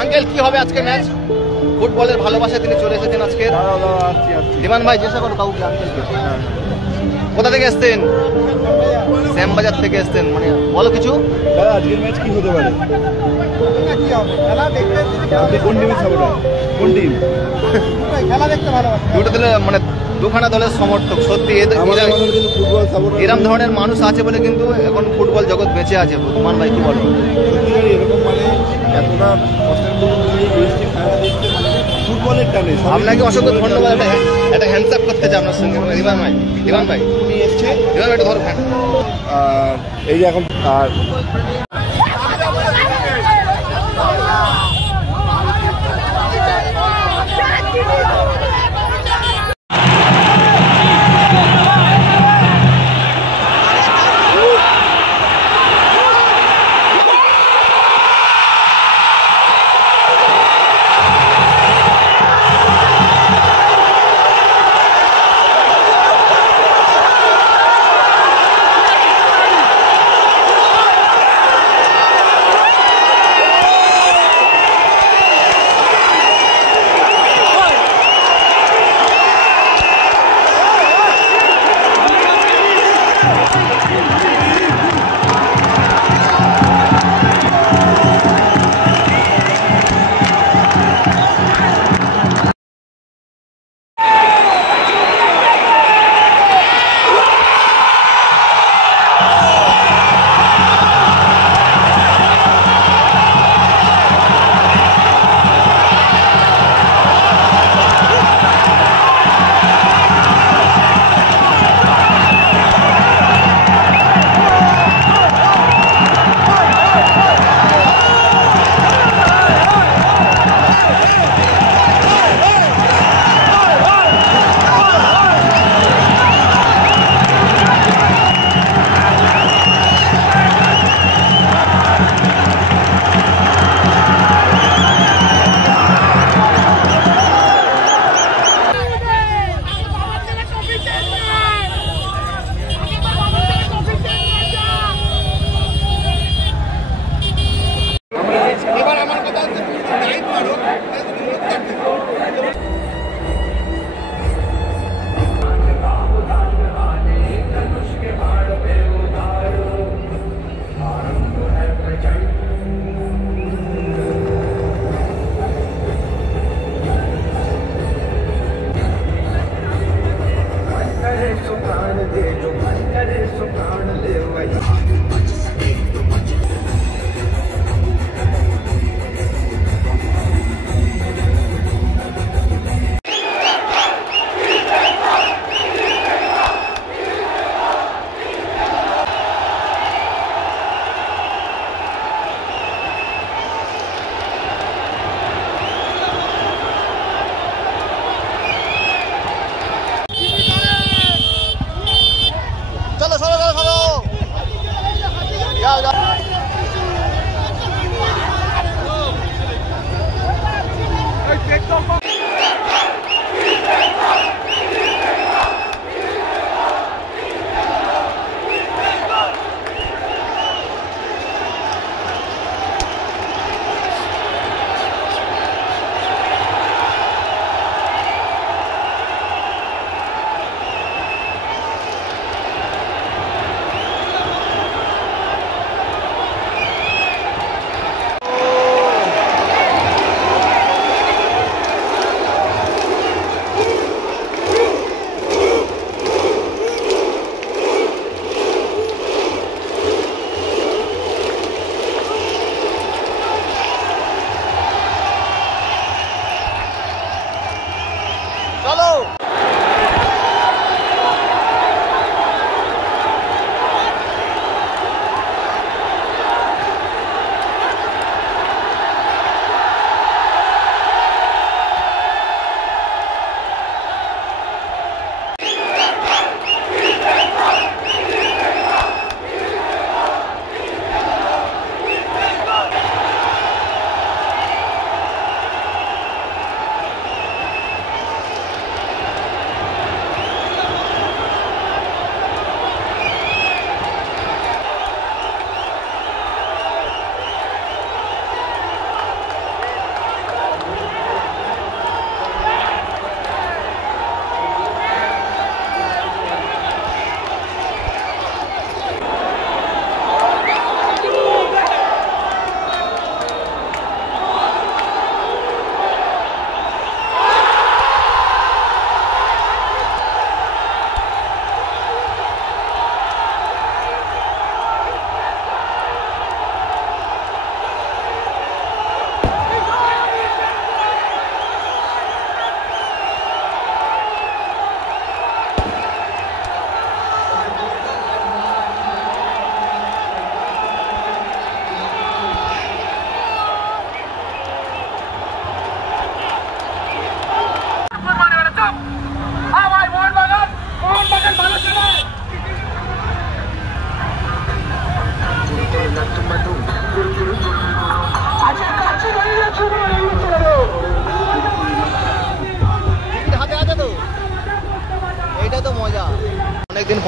Uncle কি হবে আজকে ম্যাচ? ফুটবলের ভালোবাসায় তিনি চলে এসেছেন আজকে। বিমান ভাই জিজ্ঞাসা করো কাউকে আঙ্কেলকে। কোথা থেকে এসছেন? শ্যামবাজার থেকে এসছেন, মানে বলো কিছু। দাদা আজকের ম্যাচ কি হতে পারে? আপনি কোন টিমের সাপোর্টার? কোন টিম? খেলা দেখতে ভালোবাসে। দুটো দলের মানে দুখানা দলের সমর্থক। সত্যি ফুটবল সাপোর্টার এরকম ধরনের মানুষ আছে বলে কিন্তু এখন ফুটবল জগৎ বেঁচে আছে। মান ভাই কি বলো? এরকম মানে এতটা ফুটবলের টানে। আপনাকে অসংখ্য ধন্যবাদ। একটা হ্যান্ডস আপ করতে চাই আপনার সঙ্গে রিমান ভাই। রিমান ভাই উনি এসছে, রিমান ভাই একটু ধরো। আর এই যে এখন আর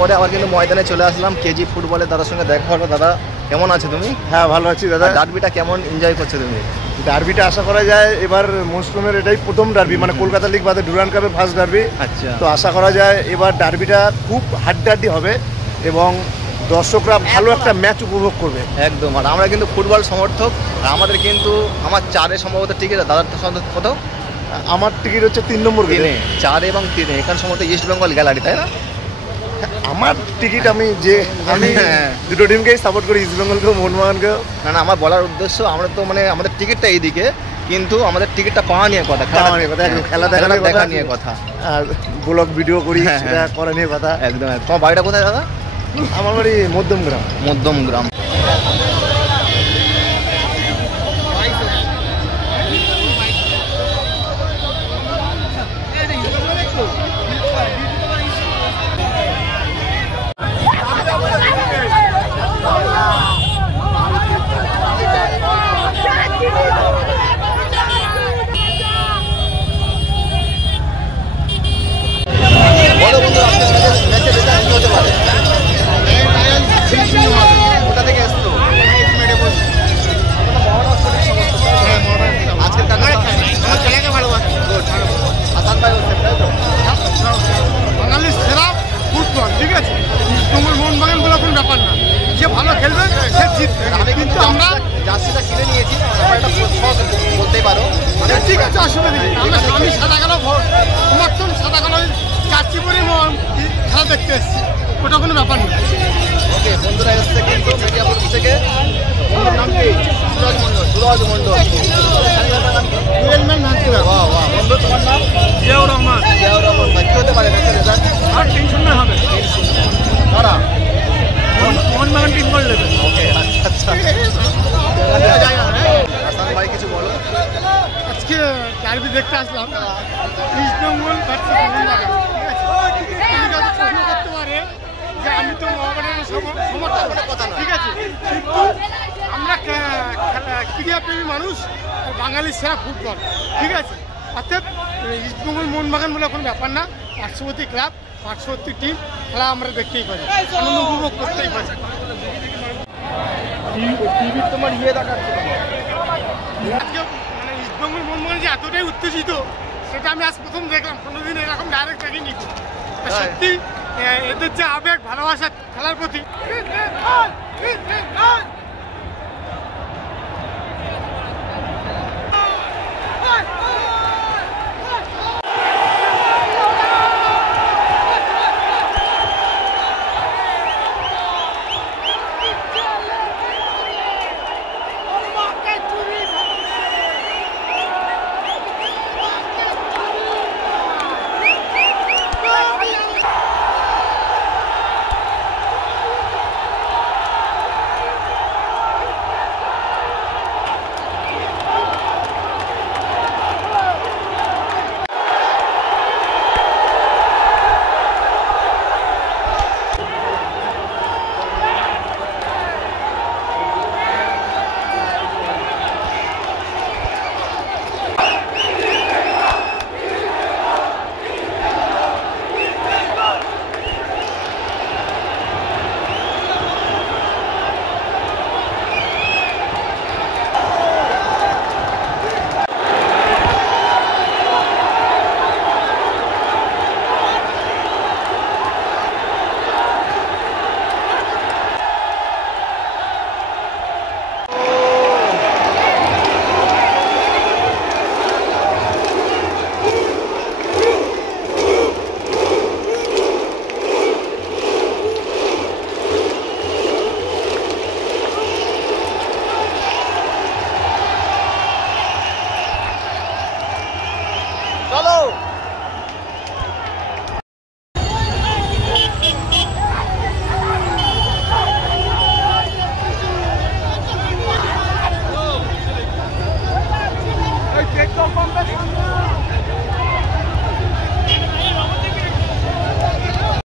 পরে আবার কিন্তু ময়দানে চলে আসলাম কেজি ফুটবলে দাদার সঙ্গে দেখা হলো। দাদা কেমন আছে তুমি? হ্যাঁ ভালো আছি দাদা। ডার্বিটা কেমন এনজয় করছো তুমি? ডার্বিটা আশা করা যায় এবার মৌসুমের এটাই প্রথম ডার্বি, মানে কলকাতা লিগ বাদে ডুরান্ড কাপের ফার্স্ট ডার্বি। আচ্ছা, তো আশা করা যায় এবার ডার্বিটা খুব হাড্ডাহাড্ডি হবে এবং দর্শকরা ভালো একটা ম্যাচ উপভোগ করবে। একদম। আর আমরা কিন্তু ফুটবল সমর্থক, আর আমাদের কিন্তু আমার 4-এ সম্ভবত টিকিট, দাদার সম্ভবত কত? আমার টিকিট হচ্ছে 3 নম্বর গেটে। 4 এবং 3 এখানে সম্ভবত ইস্ট বেঙ্গল গ্যালারি, তাই না? আমার টিকিট আমি দুটো টিমকেই সাপোর্ট করি, ইস্ট বেঙ্গলকেও মোহনবাগানকেও। না না, আমার বলার উদ্দেশ্য আমরা তো মানে আমাদের টিকিটটা এইদিকে, কিন্তু আমাদের টিকিটটা পাওয়া নিয়ে কথা, খেলা দেখা নিয়ে কথা, আর ব্লগ ভিডিও করি হ্যাঁ, সেটা করা নিয়ে কথা। একদম। তোমার বাড়িটা কোথায় দাদা? আমার বাড়ি মধ্যমগ্রাম। মধ্যমগ্রাম। বলো বন্ধু, আপনার ম্যাচের রেজাল্ট কি হতে পারে? কোথা থেকে এসছো? আজকের খেলাকে ভালোবাসি। আসান ভাই হচ্ছে, তাই তো? বাঙালির সেরা ফুটবল, ঠিক আছে? তোমার মোহনবাগান বলে কোনো ব্যাপার না, যে ভালো খেলবে সে জিতবে। আমি কিন্তু আমরা জার্সিটা কিনে নিয়েছি, আমার একটা শখ বলতেই পারো। ঠিক আছে, অসুবিধা নেই। আমি সাদা কালো সমর্থন, সাদা কালো জার্সি পরে খেলা দেখতে এসেছি, ওটা কোনো ব্যাপার না। ওকে, বন্ধুরা এসছে কিন্তু মিডিয়াপুর থেকে। বন্ধুর নাম কি? সুরজ মন্ডল। সুরজ মন্ডল। বাহ বাহ। বন্ধু তোমার নাম? জিয়াউর রহমান। জিয়াউর রহমান ভাই, কি হতে পারে ম্যাচের রেজাল্ট? আর 3-0 হবে। কারা? মোহনবাগান 3 গোল নেবে। ওকে, আচ্ছা আচ্ছা। হাসান ভাই কিছু বলো। আজকে ডার্বি দেখতে আসলাম, ইস্ট বেঙ্গল ভার্সেস মোহনবাগান। প্রশ্ন করতে পারে যে আমি তো মোহনবাগানের সমর্থক, কথা নয়। ঠিক আছে, কিন্তু আমরা ক্রীড়াপ্রেমী মানুষ, আর বাঙালির সেরা ফুটবল, ঠিক আছে? অর্থাৎ ইস্টবেঙ্গল মোহনবাগান বলে কোনো ব্যাপার না। পার্শ্ববর্তী ক্লাব, পার্শ্ববর্তী টিম, খেলা আমরা দেখতেই পারি, আনন্দ উপভোগ করতেই পারি। টিভির তোমার ইয়ে দেখাচ্ছে। আজকে মানে ইস্টবেঙ্গল মোহনবাগান যে এতটাই উত্তেজিত, সেটা আমি আজ প্রথম দেখলাম। কোনোদিন এরকম ডাইরেক্ট দেখিনি। সত্যি এদের যে আবেগ, ভালোবাসা খেলার প্রতি। চলো।